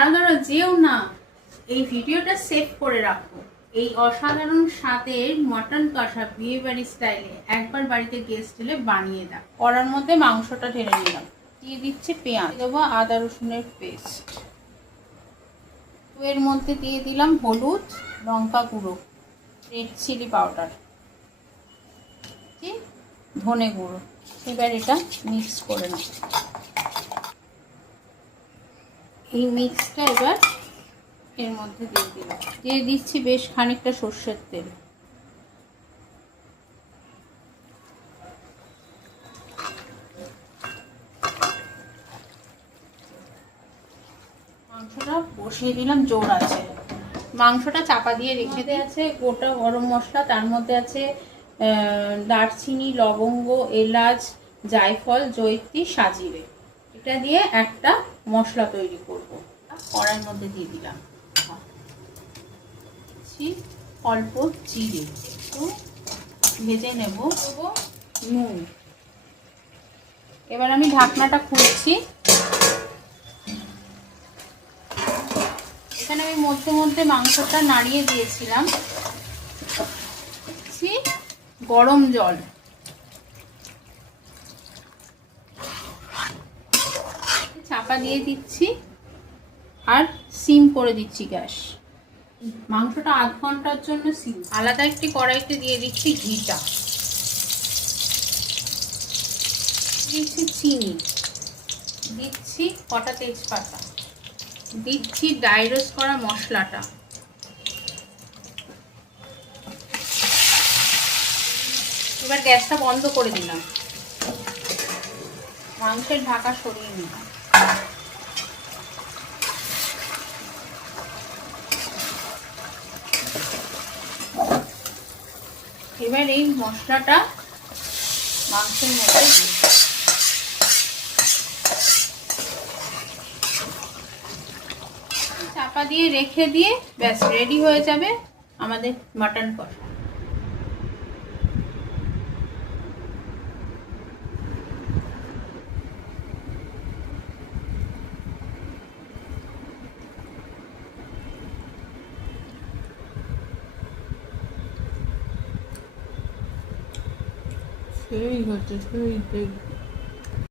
দাঁড়া দাঁড়া যেও না, এই ভিডিওটা সেভ করে রাখো। এই অসাধারণ স্বাদের মটন কষা বিয়ে বাড়ি স্টাইলে একবার বাড়িতে গেস্ট এলে বানিয়ে দাও। কড়ার মধ্যে মাংসটা ঢেলে নিলাম, দিয়ে দিচ্ছি পেঁয়াজ, দেবো আদা রসুনের পেস্ট, এর মধ্যে দিয়ে দিলাম হলুদ, লঙ্কা গুঁড়ো, রেড চিলি পাউডার, ধনে গুঁড়ো। এবার এটা মিক্স করে নাও। এই মিক্সটা এবার এর মধ্যে দিয়ে দিচ্ছি বেশ খানিকটা সর্ষের তেল। মাংসটা বসিয়ে দিলাম জোর আছে। মাংসটা চাপা দিয়ে রেখে দিয়ে আছে গোটা গরম মশলা, তার মধ্যে আছে দারচিনি, লবঙ্গ, এলাচ, জায়ফল, জয়িত্রী, সাজিরে। এটা দিয়ে একটা মশলা তৈরি করব। কড়াইয়ের মধ্যে দিয়ে দিলাম অল্প জিরে, একটু ভেজে নেব, নুন। এবার আমি ঢাকনাটা খুলছি। এখানে আমি মধ্যে মধ্যে মাংসটা নাড়িয়ে দিয়েছিলাম। গরম জল, চাপা দিয়ে দিচ্ছি আর সিম করে দিচ্ছি গ্যাস। মাংসটা আধ ঘন্টার জন্য সিম। আলাদা একটি কড়াইতে দিয়ে দিচ্ছি ঘিটা, দিচ্ছি চিনি, দিচ্ছি কটা তেজপাতা, দিচ্ছি ড্রাই রোস্ট করা মশলাটা, এবার গ্যাসটা বন্ধ করে দিলাম, মাংসের ঢাকা সরিয়ে নিলাম। এবার এই মশলাটা মাংসের মধ্যে চাপা দিয়ে রেখে দিয়ে ব্যাস রেডি হয়ে যাবে আমাদের মাটন কষা। সেই হচ্ছে সেই